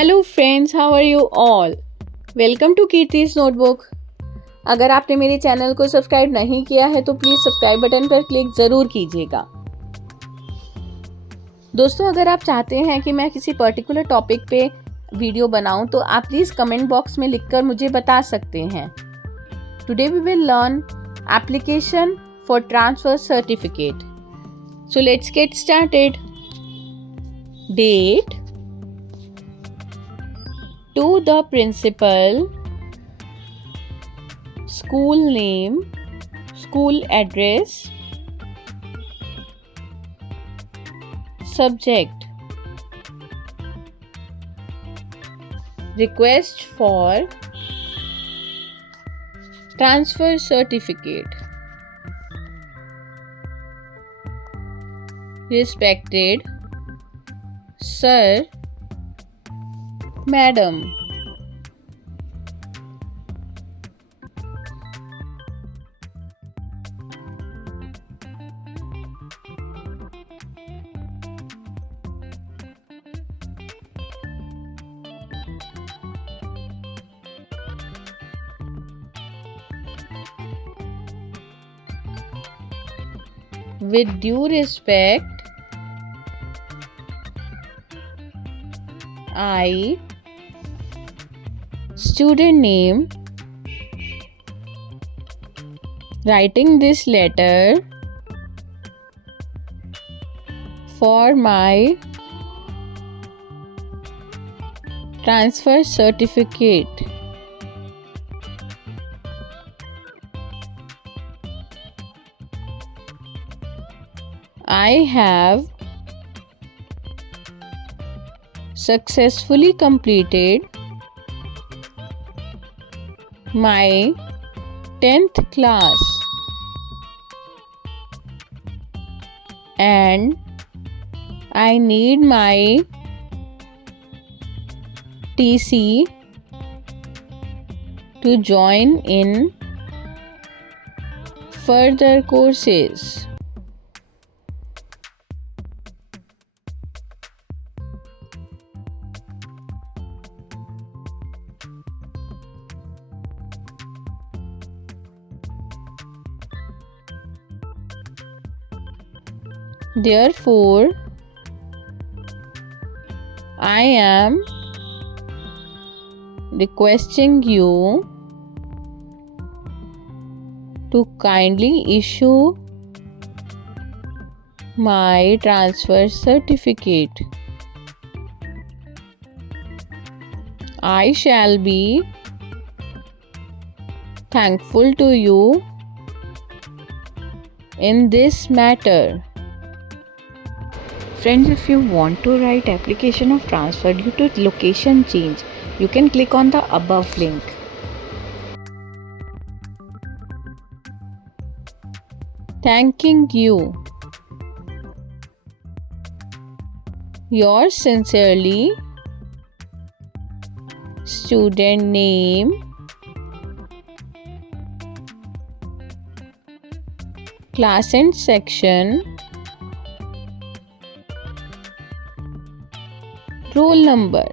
Hello friends, how are you all? Welcome to Kirti's notebook. अगर आपने मेरे चैनल को सब्सक्राइब नहीं किया है तो प्लीज़ सब्सक्राइब बटन पर क्लिक ज़रूर कीजिएगा। दोस्तों, अगर आप चाहते हैं कि मैं किसी पर्टिकुलर टॉपिक पे वीडियो बनाऊं तो आप प्लीज़ कमेंट बॉक्स में लिखकर मुझे बता सकते हैं। Today we will learn application for transfer certificate. So let's get started. Date, to the principal, school name, school address, subject, request for transfer certificate, respected sir, madam. With due respect, I, student name, writing this letter for my transfer certificate. I have successfully completed my 10th class and I need my TC to join in further courses. Therefore, I am requesting you to kindly issue my transfer certificate. I shall be thankful to you in this matter. Friends, if you want to write application of transfer due to location change, you can click on the above link. Thanking you. Yours sincerely, student name, class and section, roll number.